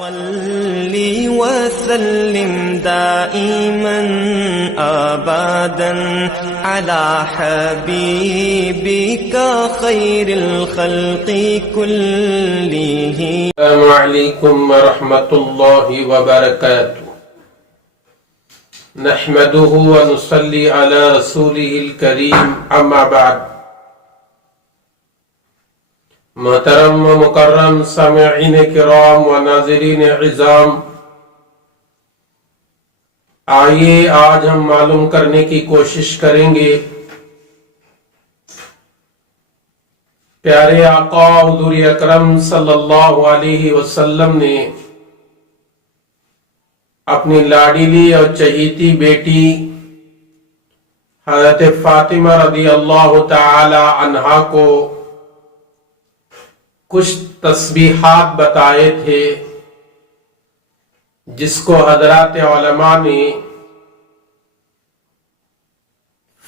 صلی وسلم دائما ابدا على حبيبك خير الخلق كلهم. السلام علیکم ورحمۃ اللہ وبرکاتہ. نحمده ونصلي على رسوله الكريم. اما بعد. محترم و مکرم سامعین کرام و ناظرین عظام، آئیے آج ہم معلوم کرنے کی کوشش کریں گے پیارے آقا حضور اکرم صلی اللہ علیہ وسلم نے اپنی لاڈلی اور چہیتی بیٹی حضرت فاطمہ رضی اللہ تعالی عنہا کو کچھ تسبیحات بتائے تھے، جس کو حضرات علماء نے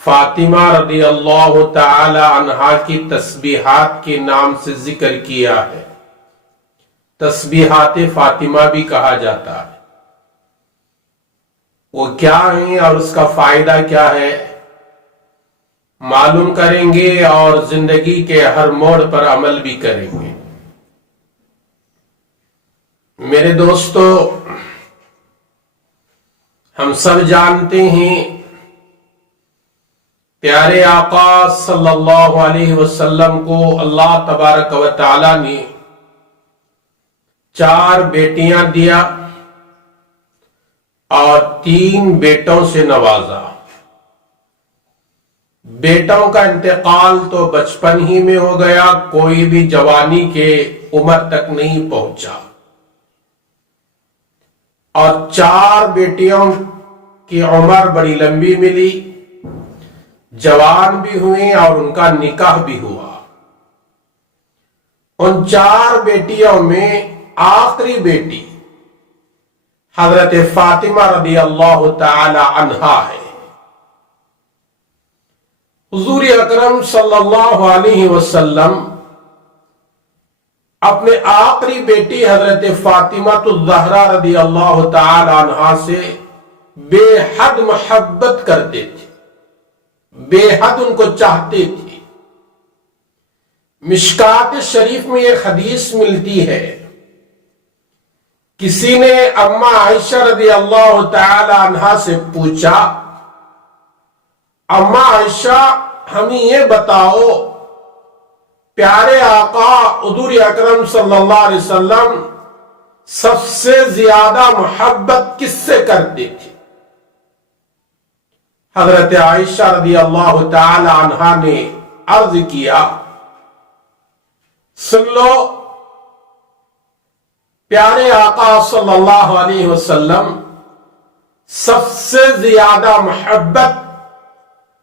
فاطمہ رضی اللہ تعالی عنہا کی تسبیحات کے نام سے ذکر کیا ہے. تسبیحات فاطمہ بھی کہا جاتا ہے. وہ کیا ہیں اور اس کا فائدہ کیا ہے معلوم کریں گے، اور زندگی کے ہر موڑ پر عمل بھی کریں گے. میرے دوستو، ہم سب جانتے ہیں پیارے آقا صلی اللہ علیہ وسلم کو اللہ تبارک و تعالی نے 4 بیٹیاں دیا اور 3 بیٹوں سے نوازا. بیٹوں کا انتقال تو بچپن ہی میں ہو گیا، کوئی بھی جوانی کے عمر تک نہیں پہنچا، اور 4 بیٹیوں کی عمر بڑی لمبی ملی، جوان بھی ہوئی اور ان کا نکاح بھی ہوا. ان 4 بیٹیوں میں آخری بیٹی حضرت فاطمہ رضی اللہ تعالی عنہا ہے. حضور اکرم صلی اللہ علیہ وسلم اپنے آخری بیٹی حضرت فاطمہ الزہرا رضی اللہ تعالی عنہا سے بے حد محبت کرتے تھے، بے حد ان کو چاہتے تھے. مشکات شریف میں ایک حدیث ملتی ہے، کسی نے اماں عائشہ رضی اللہ تعالی عنہا سے پوچھا، اماں عائشہ ہمیں یہ بتاؤ پیارے آقا حضور اکرم صلی اللہ علیہ وسلم سب سے زیادہ محبت کس سے کرتے تھے؟ حضرت عائشہ رضی اللہ تعالی عنہا نے عرض کیا، سن لو، پیارے آقا صلی اللہ علیہ وسلم سب سے زیادہ محبت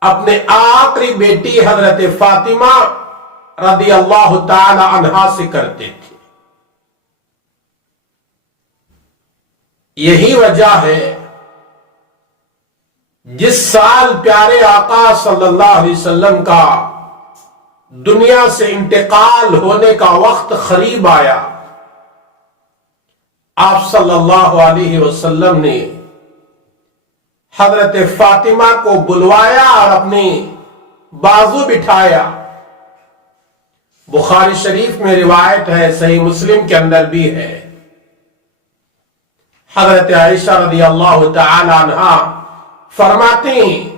اپنے آخری بیٹی حضرت فاطمہ رضی اللہ تعالی عنہا سے کرتے تھے. یہی وجہ ہے جس سال پیارے آقا صلی اللہ علیہ وسلم کا دنیا سے انتقال ہونے کا وقت قریب آیا، آپ صلی اللہ علیہ وسلم نے حضرت فاطمہ کو بلوایا اور اپنے بازو بٹھایا. بخاری شریف میں روایت ہے، صحیح مسلم کے اندر بھی ہے، حضرت عائشہ رضی اللہ تعالی عنہا فرماتی ہیں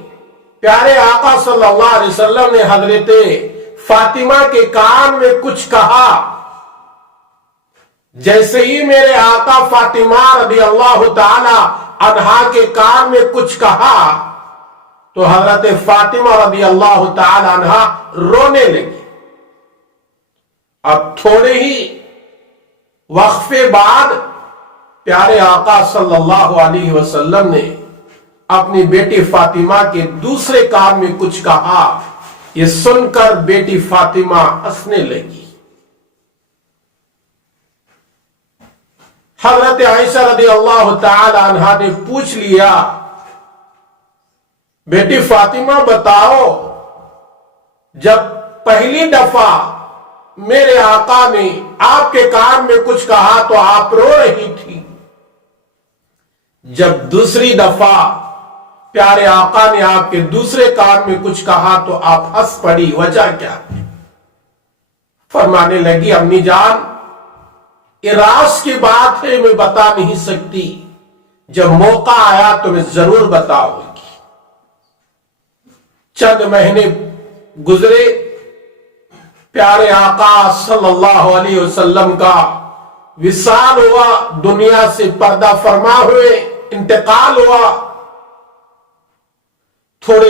پیارے آقا صلی اللہ علیہ وسلم نے حضرت فاطمہ کے کان میں کچھ کہا، جیسے ہی میرے آقا فاطمہ رضی اللہ تعالی عنہا کے کان میں کچھ کہا تو حضرت فاطمہ رضی اللہ تعالی عنہا رونے لگی. اب تھوڑے ہی وقفے بعد پیارے آقا صلی اللہ علیہ وسلم نے اپنی بیٹی فاطمہ کے دوسرے کان میں کچھ کہا. یہ سن کر بیٹی فاطمہ ہنسنے لگی. حضرت عائشہ رضی اللہ تعالی عنہا نے پوچھ لیا، بیٹی فاطمہ بتاؤ، جب پہلی دفعہ میرے آقا نے آپ کے کان میں کچھ کہا تو آپ رو رہی تھی، جب دوسری دفعہ پیارے آقا نے آپ کے دوسرے کان میں کچھ کہا تو آپ ہنس پڑی، وجہ کیا ہے؟ فرمانے لگی امی جان یہ راز کی بات ہے، میں بتا نہیں سکتی، جب موقع آیا تو میں ضرور بتاؤں گی۔ چند مہینے گزرے، پیارے آقا صلی اللہ علیہ وسلم کا وصال ہوا، دنیا سے پردہ فرما ہوئے انتقال ہوا۔ تھوڑے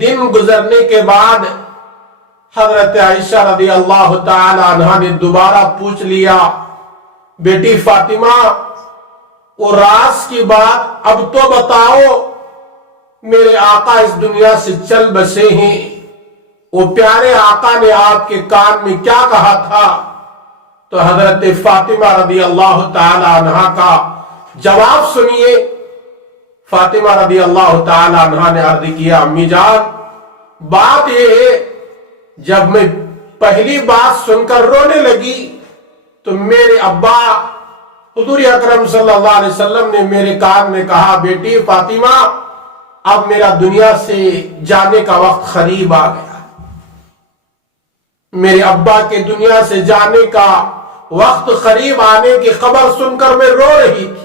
دن گزرنے کے بعد حضرت عائشہ رضی اللہ تعالی عنہا نے دوبارہ پوچھ لیا، بیٹی فاطمہ وہ راز کی بات اب تو بتاؤ، میرے آقا اس دنیا سے چل بسے ہیں، وہ پیارے آقا نے آپ کے کان میں کیا کہا تھا؟ تو حضرت فاطمہ رضی اللہ تعالی عنہا کا جواب سنیے۔ فاطمہ رضی اللہ تعالی عنہا نے عرض کیا امی جان بات یہ ہے، جب میں پہلی بات سن کر رونے لگی تو میرے ابا حضور اکرم صلی اللہ علیہ وسلم نے میرے کان میں کہا، بیٹی فاطمہ اب میرا دنیا سے جانے کا وقت قریب آ گیا۔ میرے ابا کے دنیا سے جانے کا وقت قریب آنے کی خبر سن کر میں رو رہی تھی۔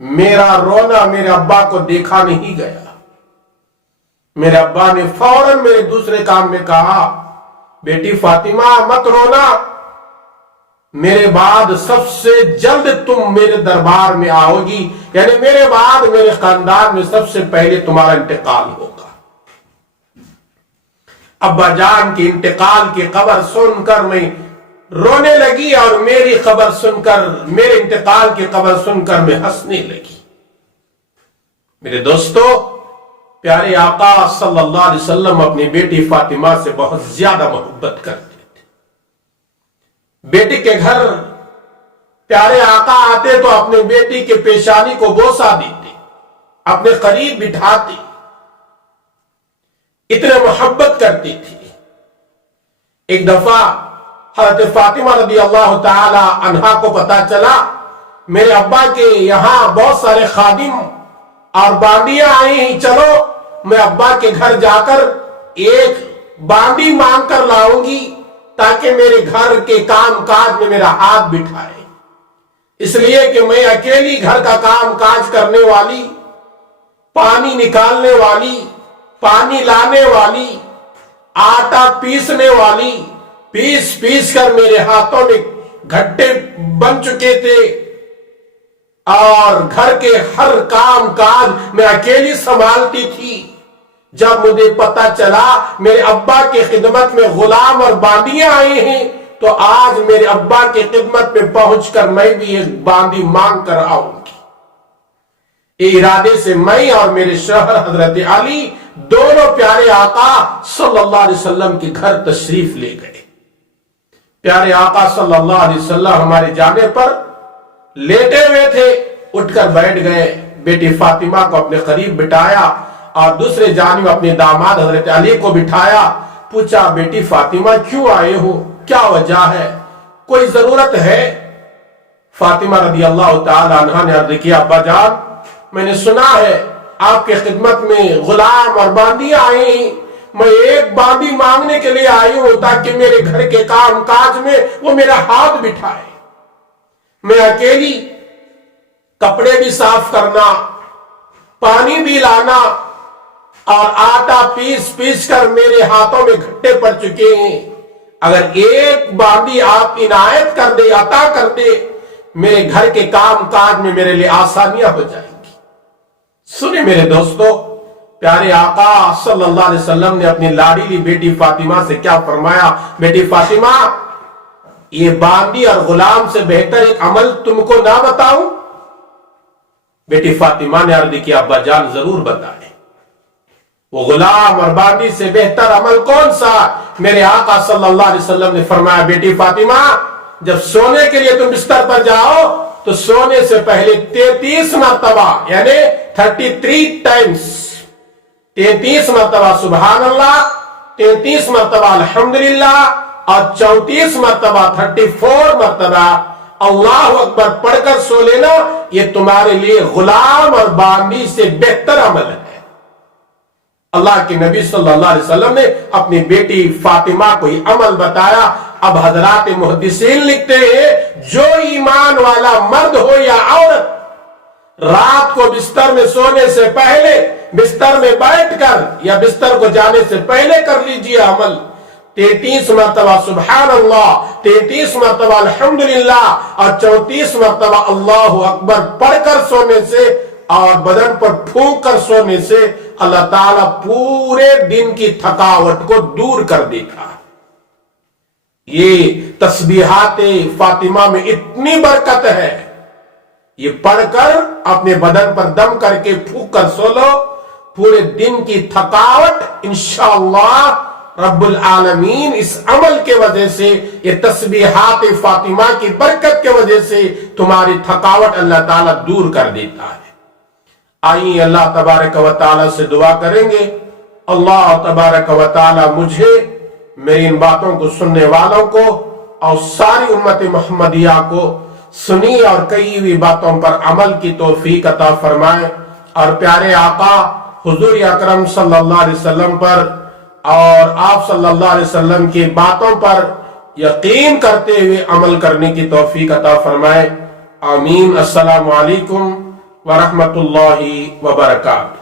میرا رونا میرے ابا کو دیکھا نہیں گیا۔ میرے ابا نے فوراً میرے دوسرے کام میں کہا، بیٹی فاطمہ مت رونا، میرے بعد سب سے جلد تم میرے دربار میں آؤ گی، یعنی میرے بعد میرے خاندان میں سب سے پہلے تمہارا انتقال ہوگا۔ ابا جان کے انتقال کی خبر سن کر میں رونے لگی، اور میری خبر سن کر، میرے انتقال کی خبر سن کر میں ہنسنے لگی۔ میرے دوستو، پیارے آقا صلی اللہ علیہ وسلم اپنی بیٹی فاطمہ سے بہت زیادہ محبت کرتے تھے۔ بیٹی کے گھر پیارے آقا آتے تو اپنے بیٹی کے پیشانی کو بوسہ دیتے، اپنے قریب بٹھاتے، اتنے محبت کرتی تھی۔ ایک دفعہ حضرت فاطمہ رضی اللہ تعالی عنہا کو پتا چلا میرے ابا کے یہاں بہت سارے خادم اور بانڈیاں آئی ہیں، چلو میں ابا کے گھر جا کر ایک بانڈی مانگ کر لاؤں گی تاکہ میرے گھر کے کام کاج میں میرا ہاتھ بٹھائے، اس لیے کہ میں اکیلی گھر کا کام کاج کرنے والی، پانی نکالنے والی، پانی لانے والی، آٹا پیسنے والی، پیس کر میرے ہاتھوں میں گھٹے بن چکے تھے، اور گھر کے ہر کام کاج میں اکیلی سنبھالتی تھی۔ جب مجھے پتا چلا میرے ابا کی خدمت میں غلام اور باندیاں آئے ہیں تو آج میرے ابا کی خدمت میں پہنچ کر میں بھی ایک باندی مانگ کر آؤں گی۔ یہ ارادے سے میں اور میرے شوہر حضرت علی دونوں پیارے آقا صلی اللہ علیہ وسلم کے گھر تشریف لے گئے۔ پیارے آقا صلی اللہ علیہ وسلم ہمارے جانے پر لیٹے ہوئے تھے، اٹھ کر بیٹھ گئے، بیٹی فاطمہ کو اپنے قریب بٹھایا اور دوسرے جانب اپنے داماد حضرت علی کو بٹھایا۔ پوچھا، بیٹی فاطمہ کیوں آئے ہو، کیا وجہ ہے، کوئی ضرورت ہے؟ فاطمہ رضی اللہ تعالی عنہا نے عرض کیا، ابا جان میں نے سنا ہے آپ کے خدمت میں غلام اور باندیاں آئے ہیں، میں ایک باندی مانگنے کے لیے آئی ہوں تاکہ میرے گھر کے کام کاج میں وہ میرا ہاتھ بٹھائے۔ میں اکیلی کپڑے بھی صاف کرنا، پانی بھی لانا اور آٹا پیس کر میرے ہاتھوں میں گھٹے پڑ چکے ہیں، اگر ایک باندی آپ عنایت کر دے، عطا کر دے، میرے گھر کے کام کاج میں میرے لیے آسانیاں ہو جائیں گی۔ سنیں میرے دوستو، پیارے آقا صلی اللہ علیہ وسلم نے اپنی لاڈلی بیٹی فاطمہ سے کیا فرمایا، بیٹی فاطمہ یہ باندی اور غلام سے بہتر ایک عمل تم کو نہ بتاؤں؟ بیٹی فاطمہ نے عرض کیا، ابا جان ضرور بتائیں، وہ غلام اور باندی سے بہتر عمل کون سا؟ میرے آقا صلی اللہ علیہ وسلم نے فرمایا، بیٹی فاطمہ جب سونے کے لیے تم بستر پر جاؤ تو سونے سے پہلے 33 مرتبہ یعنی 33 ٹائمز 33 مرتبہ سبحان اللہ، 33 مرتبہ الحمدللہ اور 34 مرتبہ 34 مرتبہ اللہ اکبر پڑھ کر سو لینا یہ تمہارے لیے غلام اور باندی سے بہتر عمل ہے۔ اللہ کے نبی صلی اللہ علیہ وسلم نے اپنی بیٹی فاطمہ کو یہ عمل بتایا۔ اب حضرات محدثین لکھتے ہیں جو ایمان والا مرد ہو یا عورت رات کو بستر میں سونے سے پہلے بستر میں بیٹھ کر یا بستر کو جانے سے پہلے کر لیجئے عمل 33 مرتبہ سبحان اللہ، 33 مرتبہ الحمدللہ اور 34 مرتبہ اللہ اکبر پڑھ کر سونے سے اور بدن پر پھونک کر سونے سے اللہ تعالیٰ پورے دن کی تھکاوٹ کو دور کر دے گا۔ یہ تسبیحات فاطمہ میں اتنی برکت ہے، یہ پڑھ کر اپنے بدن پر دم کر کے پھونک کر سو لو، پورے دن کی تھکاوٹ انشاءاللہ رب العالمین اس عمل کے وجہ سے، یہ تسبیحات فاطمہ کی برکت کے وجہ سے تمہاری تھکاوٹ اللہ تعالیٰ دور کر دیتا ہے۔ آئیے اللہ تبارک و تعالیٰ سے دعا کریں گے، اللہ تبارک و تعالیٰ مجھے، میری ان باتوں کو سننے والوں کو اور ساری امت محمدیہ کو سنی اور کئی ہوئی باتوں پر عمل کی توفیق عطا فرمائے، اور پیارے آقا حضور اکرم صلی اللہ علیہ وسلم پر اور آپ صلی اللہ علیہ وسلم کی باتوں پر یقین کرتے ہوئے عمل کرنے کی توفیق عطا فرمائے۔ آمین۔ السلام علیکم ورحمۃ اللہ وبرکاتہ۔